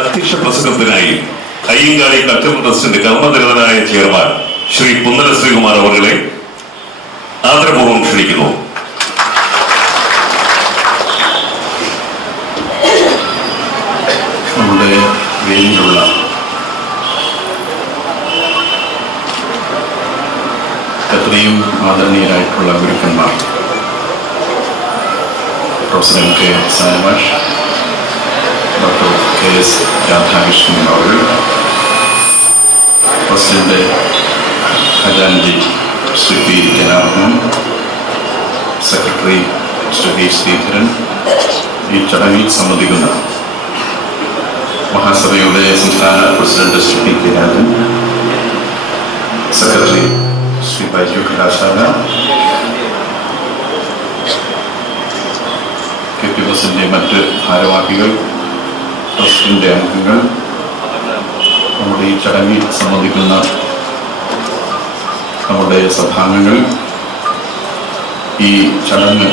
അധ്യക്ഷ പ്രസംഗത്തിനായി അയ്യങ്കാളി കൾച്ചറൽ ട്രസ്റ്റിന്റെ കർമ്മനിരതനായ ചെയർമാൻ ശ്രീ പുന്നല ശ്രീകുമാർ അവരെ ആദരപൂർവ്വം ക്ഷണിക്കുന്നു. നമ്മുടെ വേദിയിലുള്ള എത്രയും ആദരണീയരായിട്ടുള്ള ഗുരുക്കന്മാർ, പ്രൊഫസർ എം കെ സാനിമാഷ്, ഡോക്ടർ കെ എസ് രാധാകൃഷ്ണൻ അവർ, പ്രസിഡന്റ് ഖജാൻജി Shri P Janardhanan, secretary Shri V Sreedharan, ഈ ചടങ്ങിൽ സംബന്ധിക്കുന്ന മഹാസഭയുടെ സംസ്ഥാന president Shri P K Rajan, secretary Shri Baiju Kalasala, K P ബസിന്റെ മറ്റ് ഭാരവാഹികൾ, ട്രസ്റ്റിന്റെ അംഗങ്ങൾ, നമ്മുടെ ഈ ചടങ്ങിൽ സംബന്ധിക്കുന്ന നമ്മുടെ സഭാംഗങ്ങൾ, ഈ ചടങ്ങ്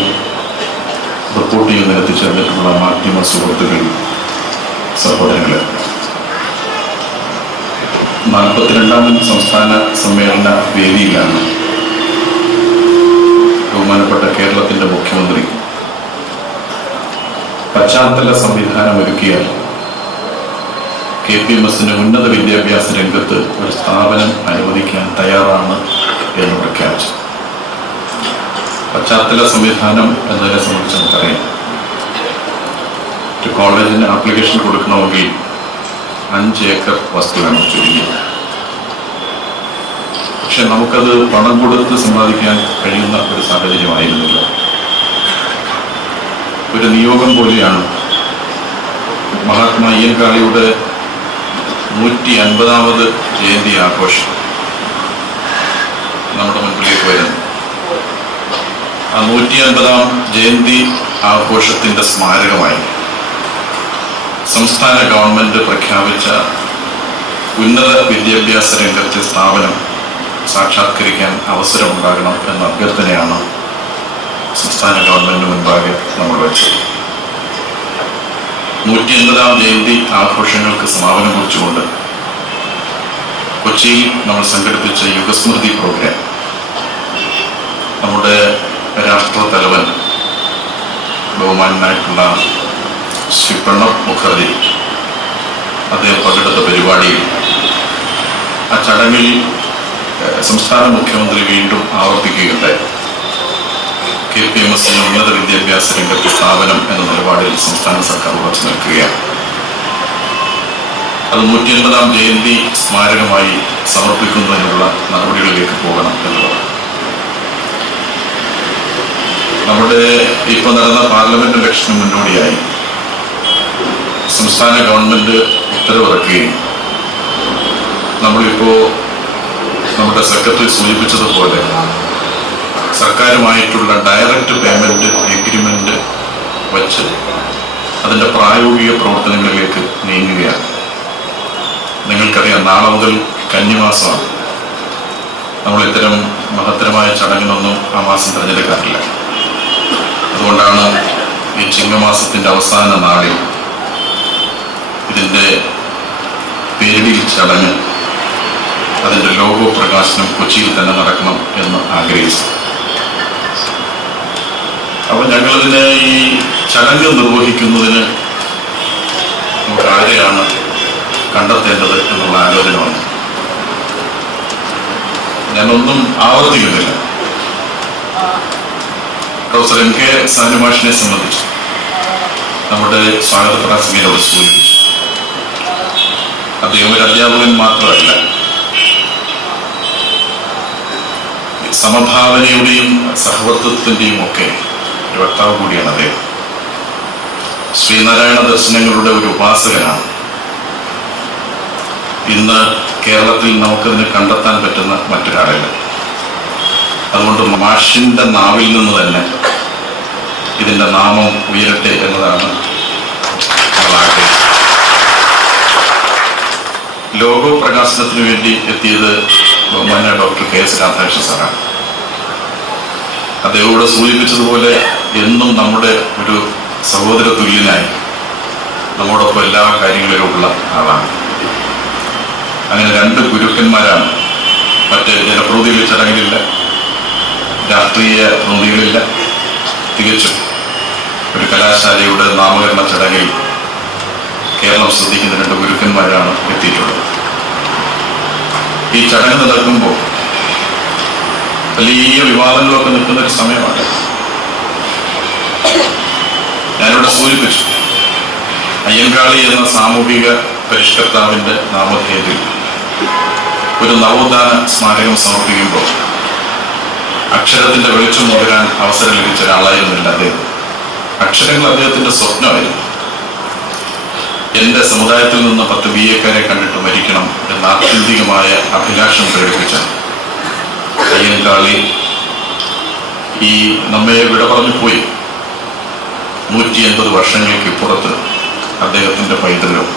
റിപ്പോർട്ട് ചെയ്യുന്നതിന് എത്തിച്ചേർന്നിട്ടുള്ള മാധ്യമ സുഹൃത്തുക്കൾ, സഹോദരങ്ങളെ, 42ാം സംസ്ഥാന സമ്മേളന വേദിയിലാണ് ബഹുമാനപ്പെട്ട കേരളത്തിന്റെ മുഖ്യമന്ത്രി പശ്ചാത്തല സംവിധാനം ഒരുക്കിയാൽ KPMSന് ഉന്നത വിദ്യാഭ്യാസ രംഗത്ത് ഒരു സ്ഥാപനം അനുവദിക്കാൻ തയ്യാറാണ് എന്ന് പ്രഖ്യാപിച്ചു. പശ്ചാത്തല സംവിധാനം എന്നതിനെ സംബന്ധിച്ച് നമുക്കറിയാം, ഒരു കോളേജിന് ആപ്ലിക്കേഷൻ കൊടുക്കണമെങ്കിൽ 5 ഏക്കർ വസ്തു വേണം ചുരുങ്ങി. പക്ഷെ നമുക്കത് പണം കൊടുത്ത് സമ്പാദിക്കാൻ കഴിയുന്ന ഒരു സാഹചര്യമായിരുന്നില്ല. ഒരു നിയോഗം പോലെയാണ് മഹാത്മാ അയ്യങ്കാളിയുടെ 150ാമത് ജയന്തി ആഘോഷം നമ്മുടെ മുൻപിലേക്ക് വരുന്നു. ആ 150ാം ജയന്തി ആഘോഷത്തിന്റെ സ്മാരകമായി സംസ്ഥാന ഗവൺമെന്റ് പ്രഖ്യാപിച്ച ഉന്നത വിദ്യാഭ്യാസ രംഗത്തെ സ്ഥാപനം സാക്ഷാത്കരിക്കാൻ അവസരമുണ്ടാകണം എന്ന അഭ്യർത്ഥനയാണ് സംസ്ഥാന ഗവൺമെന്റിന് മുൻപാകെ നമ്മൾ വെച്ചത്. 150ാം ജയന്തി ആഘോഷങ്ങൾക്ക് സമാപനം കുറിച്ചുകൊണ്ട് കൊച്ചിയിൽ നമ്മൾ സംഘടിപ്പിച്ച യുഗസ്മൃതി പ്രോഗ്രാം നമ്മുടെ രാഷ്ട്ര തലവൻ ബഹുമാനായിട്ടുള്ള ശ്രീ പ്രണബ് മുഖർജി അദ്ദേഹം പങ്കെടുത്ത പരിപാടിയിൽ, ആ ചടങ്ങിൽ സംസ്ഥാന മുഖ്യമന്ത്രി വീണ്ടും ആവർത്തിക്കുകയുണ്ടായി. KPMSന് ഉന്നത വിദ്യാഭ്യാസ രംഗത്തെ സ്ഥാപനം എന്ന നിലപാടിൽ സംസ്ഥാന സർക്കാർ ഉറച്ചു നിൽക്കുകയാണ്. അത് 150ാം ജയന്തി സ്മാരകമായി സമർപ്പിക്കുന്നതിനുള്ള നടപടികളിലേക്ക് പോകണം എന്നുള്ളത്. നമ്മുടെ ഇപ്പോൾ നടന്ന പാർലമെന്റ് ഇലക്ഷന് മുന്നോടിയായി സംസ്ഥാന ഗവൺമെന്റ് ഉത്തരവിറക്കുകയും നമ്മളിപ്പോ നമ്മുടെ സെക്രട്ടറി സൂചിപ്പിച്ചതുപോലെ സർക്കാരുമായിട്ടുള്ള ഡയറക്റ്റ് പേയ്മെന്റ് എഗ്രിമെന്റ് വച്ച് അതിന്റെ പ്രായോഗിക പ്രവർത്തനങ്ങളിലേക്ക് നീങ്ങുകയാണ്. നിങ്ങൾക്കറിയാം, നാളെ മുതൽ കന്നിമാസമാണ്. നമ്മൾ ഇത്തരം മഹത്തരമായ ചടങ്ങിനൊന്നും ആ മാസം തിരഞ്ഞെടുക്കാറില്ല. അതുകൊണ്ടാണ് ഈ ചിങ്ങമാസത്തിന്റെ അവസാന നാളിൽ ഇതിന്റെ പേരിടിൽ ചടങ്ങ്, അതിന്റെ ലോഗോ പ്രകാശനം കൊച്ചിയിൽ തന്നെ നടക്കണം എന്ന് ആഗ്രഹിച്ചു. അപ്പൊ ഞങ്ങളിതിന് ഈ ചടങ്ങ് നിർവഹിക്കുന്നതിന് നമുക്ക് ആരെയാണ് കണ്ടെത്തേണ്ടത് എന്നുള്ള ആലോചന വന്നു. ഞാനൊന്നും ആവർത്തിക്കുന്നില്ല. പ്രൊഫസർ എം കെ സാനിമാഷിനെ സംബന്ധിച്ച് നമ്മുടെ സ്വാഗത പ്രാസംഗികരോട് സൂചിപ്പിച്ചു. അദ്ദേഹം ഒരു അധ്യാപകൻ മാത്രമല്ല, സമഭാവനയുടെയും സഹവർത്തിത്വത്തിന്റെയും ഒക്കെ ഒരു വക്താവ് കൂടിയാണ് അദ്ദേഹം. ശ്രീനാരായണ ദർശനങ്ങളുടെ ഒരു ഉപാസകനാണ്. ഇന്ന് കേരളത്തിൽ നമുക്കതിന് കണ്ടെത്താൻ പറ്റുന്ന മറ്റൊരാളില്ല. അതുകൊണ്ട് മാഷിന്റെ നാവിൽ നിന്ന് തന്നെ ഇതിന്റെ നാമം ഉയരട്ടെ എന്നതാണ് നമ്മൾ ആഗ്രഹിച്ചത്. ലോഗോ പ്രകാശനത്തിന് വേണ്ടി എത്തിയത് ബഹുമാന്യ ഡോക്ടർ കെ എസ് രാധാകൃഷ്ണൻ സാറാണ്. അദ്ദേഹം ഇവിടെ സൂചിപ്പിച്ചതുപോലെ എന്നും നമ്മുടെ ഒരു സഹോദര തുല്യനായി നമ്മോടൊപ്പം എല്ലാ കാര്യങ്ങളിലുമുള്ള ആളാണ്. അങ്ങനെ രണ്ട് ഗുരുക്കന്മാരാണ്. മറ്റ് ജനപ്രതിനിധി ചടങ്ങിലില്ല, രാഷ്ട്രീയ പ്രതിനിധികളില്ല, തികച്ചും ഒരു കലാശാലയുടെ നാമകരണ ചടങ്ങിൽ കേരളം ശ്രദ്ധിക്കുന്ന രണ്ട് ഗുരുക്കന്മാരാണ് എത്തിയിട്ടുള്ളത്. ഈ ചടങ്ങ് നടക്കുമ്പോൾ വലിയ വിവാദങ്ങളൊക്കെ നിൽക്കുന്ന ഒരു സമയമാണ്. ഞാനിവിടെ സൂചിപ്പിച്ചു, അയ്യങ്കാളി എന്ന സാമൂഹിക പരിഷ്കർത്താവിന്റെ നാമധേയത്തിൽ ഒരു നവോത്ഥാന സ്മാരകം സമർപ്പിക്കുമ്പോൾ അക്ഷരത്തിന്റെ വെളിച്ചം മുതലാൻ അവസരം ലഭിച്ച ഒരാളായിരുന്നില്ല അദ്ദേഹം. അക്ഷരങ്ങൾ അദ്ദേഹത്തിന്റെ സ്വപ്നമായിരുന്നു. എന്റെ സമുദായത്തിൽ നിന്ന് 10 BA-ക്കാരെ കണ്ടിട്ട് മരിക്കണം എന്ന ആത്യന്തികമായ അഭിലാഷം പ്രകടിപ്പിച്ച അയ്യങ്കാളി ഈ നമ്മെ വിട പറഞ്ഞു പോയി. 180 വർഷങ്ങൾക്ക് ഇപ്പുറത്ത് അദ്ദേഹത്തിന്റെ പൈതൃകം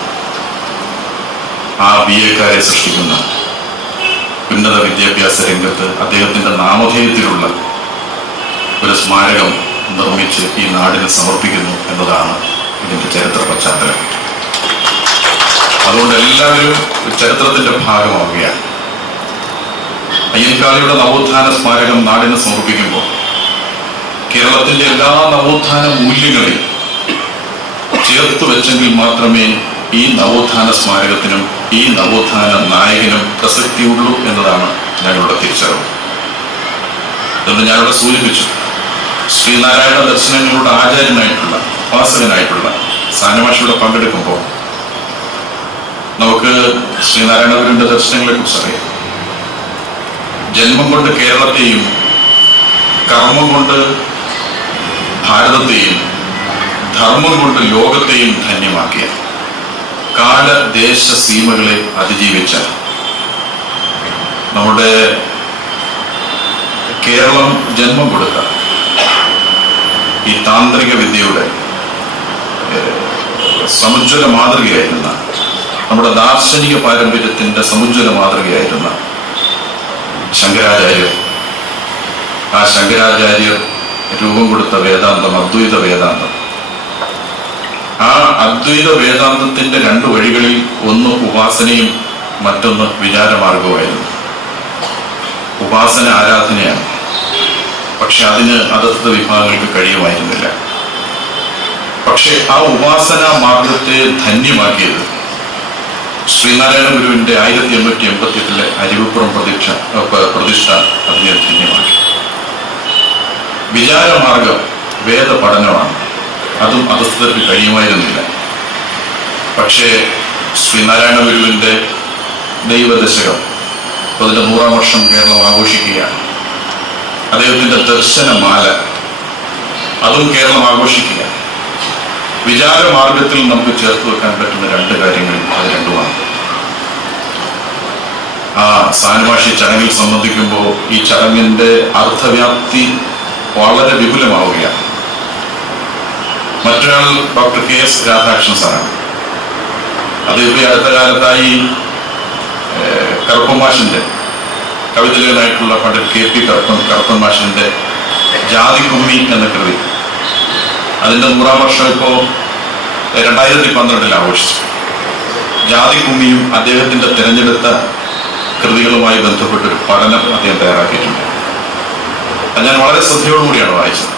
ആ BA-ക്കാരെ സൃഷ്ടിക്കുന്ന ഉന്നത വിദ്യാഭ്യാസ രംഗത്ത് അദ്ദേഹത്തിന്റെ നാമധേയത്തിലുള്ള ഒരു സ്മാരകം നിർമ്മിച്ച് ഈ നാടിന് സമർപ്പിക്കുന്നു എന്നതാണ് ഇതിന്റെ ചരിത്ര പശ്ചാത്തലം. അതുകൊണ്ട് എല്ലാവരും ചരിത്രത്തിന്റെ ഭാഗമാവുകയാണ്. അയ്യങ്കാളിയുടെ നവോത്ഥാന സ്മാരകം നാടിന് സമർപ്പിക്കുമ്പോൾ കേരളത്തിന്റെ എല്ലാ നവോത്ഥാന മൂല്യങ്ങളെയും ചേർത്ത് വെച്ചെങ്കിൽ മാത്രമേ ഈ നവോത്ഥാന സ്മാരകത്തിനും ഈ നവോത്ഥാന നായകനും പ്രസക്തിയുള്ളൂ എന്നതാണ് ഞങ്ങളുടെ തിരിച്ചറിവ്. അതുകൊണ്ട് ഞാനിവിടെ സൂചിപ്പിച്ചു, ശ്രീനാരായണ ദർശനങ്ങളുടെ ആചാര്യനായിട്ടുള്ള ഉപാസകനായിട്ടുള്ള സാനമാഷിയുടെ പങ്കെടുക്കുമ്പോൾ നമുക്ക് ശ്രീനാരായണ ഗുരുവിന്റെ ദർശനങ്ങളെ കുറിച്ച് അറിയാം. ജന്മം കൊണ്ട് കേരളത്തെയും കർമ്മം കൊണ്ട് ഭാരതത്തെയും ധർമ്മം കൊണ്ട് ലോകത്തെയും ധന്യമാക്കിയ, കാല ദേശ സീമകളെ അതിജീവിച്ച നമ്മുടെ കേരളം ജന്മം കൊടുത്ത ഈ താന്ത്രിക വിദ്യയുടെ സമുജ്വല മാതൃകയായിരുന്ന, നമ്മുടെ ദാർശനിക പാരമ്പര്യത്തിന്റെ സമുജ്വല മാതൃകയായിരുന്ന ശങ്കരാചാര്യർ, ആ ശങ്കരാചാര്യർ രൂപം കൊടുത്ത വേദാന്തം അദ്വൈത വേദാന്തം, ആ അദ്വൈത വേദാന്തത്തിന്റെ 2 വഴികളിൽ ഒന്ന് ഉപാസനയും മറ്റൊന്ന് വിചാരമാർഗവുമായിരുന്നു. ഉപാസന ആരാധനയാണ്, പക്ഷെ അതിന് അതത് വിഭാഗങ്ങൾക്ക് കഴിയുമായിരുന്നില്ല. പക്ഷെ ആ ഉപാസന മാർഗത്തെ ധന്യമാക്കിയത് ശ്രീനാരായണ ഗുരുവിന്റെ 1888 അരുവിപ്പുറം പ്രതിഷ്ഠ അതിനെ ധന്യമാക്കി. വിചാരമാർഗം വേദ പഠനമാണ്, അതും അധസ്ഥിതർക്ക് കഴിയുമായിരുന്നില്ല. പക്ഷേ ശ്രീനാരായണ ഗുരുവിന്റെ ദൈവദശകം, അതിന്റെ 100-ാം വർഷം കേരളം ആഘോഷിക്കുകയാണ്. അദ്ദേഹത്തിന്റെ ദർശനമാല, അതും കേരളം ആഘോഷിക്കുക. വിചാരമാർഗത്തിൽ നമുക്ക് ചേർത്ത് വെക്കാൻ പറ്റുന്ന 2 കാര്യങ്ങൾ അത് രണ്ടുമാണ്. ആ സാനമാഷി ചടങ്ങിൽ സംബന്ധിക്കുമ്പോൾ ഈ ചടങ്ങിന്റെ അർത്ഥവ്യാപ്തി വളരെ വിപുലമാവുകയാണ്. മറ്റൊരാൾ ഡോക്ടർ KS രാധാകൃഷ്ണൻ സാറാണ്. അദ്ദേഹം അടുത്ത കാലത്തായി കറുപ്പൻ മാഷിന്റെ കവിതകളായിട്ടുള്ള പണ്ഡിറ്റ് KP കറുപ്പൻ മാഷിന്റെ ജാതിക്കുമ്മി എന്ന കൃതി, അതിന്റെ 100-ാം വർഷം ഇപ്പോൾ 2012 ആഘോഷിച്ചു. ജാതിക്കുമ്മിയും അദ്ദേഹത്തിന്റെ തിരഞ്ഞെടുത്ത കൃതികളുമായി ബന്ധപ്പെട്ടൊരു പഠനം അദ്ദേഹം തയ്യാറാക്കിയിട്ടുണ്ട്. അത് ഞാൻ വളരെ ശ്രദ്ധയോടുകൂടിയാണ് വായിച്ചത്.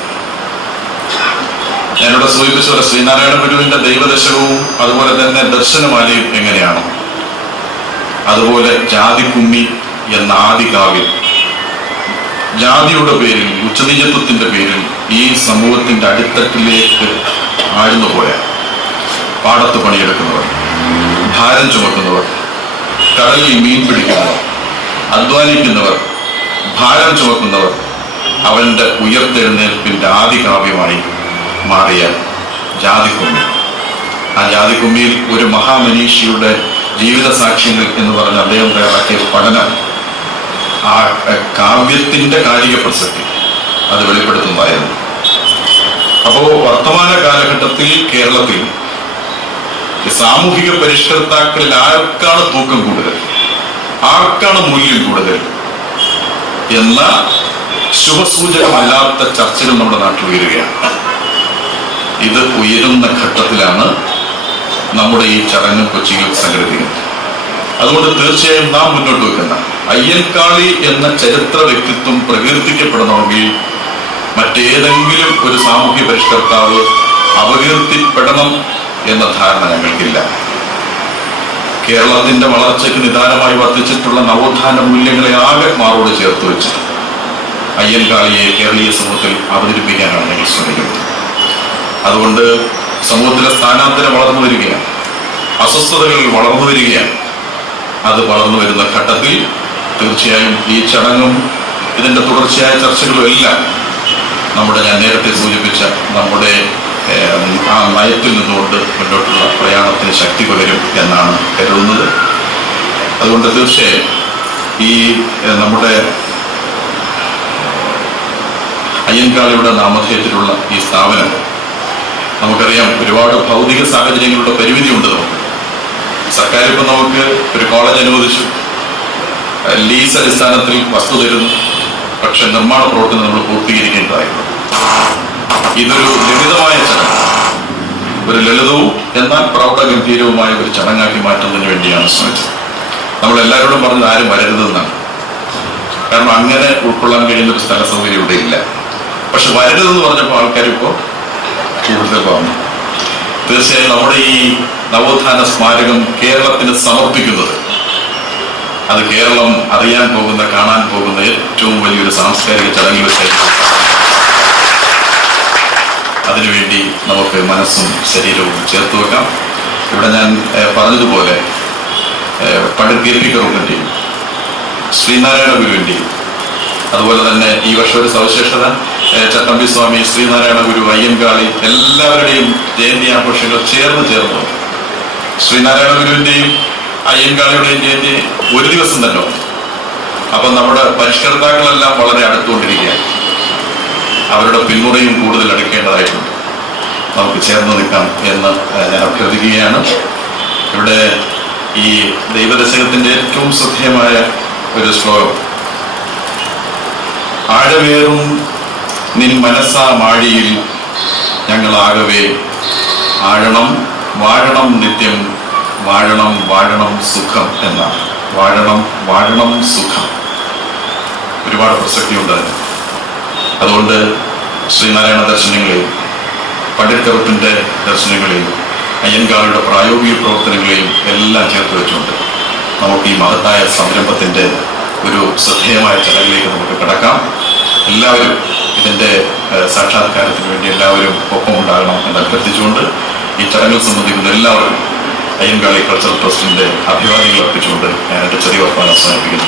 ഞാനിവിടെ സൂചിപ്പിച്ച പോലെ ശ്രീനാരായണ ഗുരുവിന്റെ ദൈവദശകവും അതുപോലെ തന്നെ ദർശനമാലയും എങ്ങനെയാണോ, അതുപോലെ ജാതിക്കുമ്മി എന്ന ആദികാവ്യം ജാതിയുടെ പേരിൽ, ഉച്ചനീചത്വത്തിന്റെ പേരിൽ ഈ സമൂഹത്തിന്റെ അടിത്തട്ടിലേക്ക് ആഴ്ന്നുപോയ പാടത്ത് പണിയെടുക്കുന്നവർ, ഭാരം ചുമക്കുന്നവർ, കടലിൽ മീൻ പിടിക്കുന്നവർ, അധ്വാനിക്കുന്നവർ, ഭാരം ചുമക്കുന്നവർ, അവന്റെ ഉയർത്തെഴുന്നേൽപ്പിന്റെ ആദികാവ്യമായി മാറിയ ജാതിക്കുമ്മി. ആ ജാതിക്കുമ്മിയിൽ ഒരു മഹാമനീഷിയുടെ ജീവിത സാക്ഷ്യങ്ങൾ എന്ന് പറഞ്ഞ് അദ്ദേഹം തയ്യാറാക്കിയ പഠനം ആ കാവ്യത്തിന്റെ കാലിക പ്രസക്തി അത് വെളിപ്പെടുത്തുന്നതായിരുന്നു. അപ്പോ വർത്തമാന കാലഘട്ടത്തിൽ കേരളത്തിൽ സാമൂഹിക പരിഷ്കർത്താക്കളിൽ ആർക്കാണ് തൂക്കം കൂടുതൽ, ആർക്കാണ് മൂല്യം കൂടുതൽ എന്ന ശുഭസൂചകമല്ലാത്ത ചർച്ചകൾ നമ്മുടെ നാട്ടിൽ ഉയരുകയാണ്. ഇത് ഉയരുന്ന ഘട്ടത്തിലാണ് നമ്മുടെ ഈ ചടങ്ങ് കൊച്ചിയിൽ സംഘടിപ്പിക്കുന്നത്. അതുകൊണ്ട് തീർച്ചയായും നാം മുന്നോട്ട് വെക്കുന്ന അയ്യൻകാളി എന്ന ചരിത്ര വ്യക്തിത്വം പ്രകീർത്തിക്കപ്പെടണമെങ്കിൽ മറ്റേതെങ്കിലും ഒരു സാമൂഹ്യ പരിഷ്കർത്താവ് അപകീർത്തിപ്പെടണം എന്ന ധാരണ ഞങ്ങൾക്കില്ല. കേരളത്തിന്റെ വളർച്ചയ്ക്ക് നിദാനമായി വർദ്ധിച്ചിട്ടുള്ള നവോത്ഥാന മൂല്യങ്ങളെ ആകെ മാറോട് ചേർത്ത് വെച്ച് അയ്യൻകാളിയെ കേരളീയ സമൂഹത്തിൽ അവതരിപ്പിക്കാനാണ് ഞങ്ങൾ ശ്രമിക്കുന്നത്. അതുകൊണ്ട് സമൂഹത്തിലെ സ്ഥാനാന്തരം വളർന്നു വരികയാണ്, അസ്വസ്ഥതകൾ വളർന്നു വരികയാണ്. അത് വളർന്നു വരുന്ന ഘട്ടത്തിൽ തീർച്ചയായും ഈ ചടങ്ങും ഇതിന്റെ തുടർച്ചയായ ചർച്ചകളും എല്ലാം ഞാൻ നേരത്തെ സൂചിപ്പിച്ച നമ്മുടെ ആ നയത്തിൽ നിന്നുകൊണ്ട് മുന്നോട്ടുള്ള പ്രയാണത്തിന് ശക്തി പകരും എന്നാണ് കരുതുന്നത്. അതുകൊണ്ട് തീർച്ചയായും ഈ നമ്മുടെ അയ്യൻകാളിയുടെ നാമധേയത്തിലുള്ള ഈ സ്ഥാപനം നമുക്കറിയാം ഒരുപാട് ഭൗതിക സാഹചര്യങ്ങളുടെ പരിമിതി ഉണ്ട്. നമുക്ക് സർക്കാർ ഇപ്പം നമുക്ക് ഒരു കോളേജ് അനുവദിച്ചു, ലീസ് അടിസ്ഥാനത്തിൽ വസ്തു തരുന്നു, പക്ഷെ നിർമ്മാണ പ്രവർത്തനം നമ്മൾ പൂർത്തീകരിക്കേണ്ടതായിരുന്നു. ഇതൊരു ലളിതമായ ചടങ്ങ്, ഒരു ലളിതവും എന്നാൽ പ്രൗഢഗംഭീരവുമായ ഒരു ചടങ്ങാക്കി മാറ്റുന്നതിന് വേണ്ടിയാണ് ശ്രമിച്ചത്. നമ്മളെല്ലാവരോടും പറഞ്ഞത് ആരും വരരുതെന്നാണ്. കാരണം അങ്ങനെ ഉൾക്കൊള്ളാൻ കഴിയുന്ന ഒരു സ്ഥല സൗകര്യം ഇവിടെ ഇല്ല. പക്ഷെ വരരുതെന്ന് പറഞ്ഞപ്പോൾ ആൾക്കാർ ഇപ്പോൾ കൂടുതൽ പറഞ്ഞു. തീർച്ചയായും നമ്മുടെ ഈ നവോത്ഥാന സ്മാരകം കേരളത്തിന് സമർപ്പിക്കുന്നത് അത് കേരളം അറിയാൻ പോകുന്ന, കാണാൻ പോകുന്ന ഏറ്റവും വലിയൊരു സാംസ്കാരിക ചടങ്ങുകൾക്കായിരിക്കും. അതിനുവേണ്ടി നമുക്ക് മനസ്സും ശരീരവും ചേർത്ത് വെക്കാം. ഇവിടെ ഞാൻ പറഞ്ഞതുപോലെ പണ്ഡിറ്റ് കെ പി കറുപ്പിന്റെയും ശ്രീനാരായണ ഗുരുവിന്റെയും, അതുപോലെ തന്നെ ഈ വർഷം ഒരു സവിശേഷത ചട്ടമ്പി സ്വാമി, ശ്രീനാരായണ ഗുരു, അയ്യൻകാളി എല്ലാവരുടെയും ജയന്തി ആഘോഷങ്ങൾ ചേർന്ന് ശ്രീനാരായണ ഗുരുവിന്റെയും അയ്യൻകാളിയുടെയും ജയന്തി ഒരു ദിവസം തന്നെ. അപ്പം നമ്മുടെ പരിഷ്കർത്താക്കളെല്ലാം വളരെ അടുത്തുകൊണ്ടിരിക്കുകയാണ്. അവരുടെ പിന്മുറയും കൂടുതൽ അടുക്കേണ്ടതായിട്ടുണ്ട്. നമുക്ക് ചേർന്ന് നിൽക്കാം എന്ന് ഞാൻ അഭ്യർത്ഥിക്കുകയാണ്. ഇവിടെ ഈ ദൈവദശകത്തിന്റെ ഏറ്റവും ശ്രദ്ധേയമായ ഒരു ശ്ലോകം, ആഴവേറും നിൻ മനസ്സാ മാഴിയിൽ ഞങ്ങളാകവേ ആഴണം വാഴണം നിത്യം വാഴണം വാഴണം സുഖം എന്നാണ്. വാഴണം വാഴണം സുഖം ഒരുപാട് പ്രസക്തിയുണ്ട്. അതുകൊണ്ട് ശ്രീനാരായണ ദർശനങ്ങളെയും പണ്ഡിറ്റ് കറുപ്പിന്റെ ദർശനങ്ങളെയും അയ്യൻകാളിയുടെ പ്രായോഗിക പ്രവർത്തനങ്ങളെയും എല്ലാം ചേർത്ത് വെച്ചുകൊണ്ട് നമുക്ക് ഈ മഹത്തായ സംരംഭത്തിന്റെ ഒരു ശ്രദ്ധേയമായ ചടങ്ങിലേക്ക് നമുക്ക് കടക്കാം. എല്ലാവരും ഇതിന്റെ സാക്ഷാത്കാരത്തിന് വേണ്ടി എല്ലാവരും ഒപ്പം ഉണ്ടാകണം എന്ന് അഭ്യർത്ഥിച്ചുകൊണ്ട് ഈ ചടങ്ങിൽ സംബന്ധിക്കുന്ന എല്ലാവരും അയ്യൻകാളി കൾച്ചറൽ ട്രസ്റ്റിന്റെ അഭിവാദ്യങ്ങൾ അർപ്പിച്ചുകൊണ്ട് ഞാൻ എന്റെ ചെറിയ വർത്തമാനം അവസാനിപ്പിക്കുന്നു.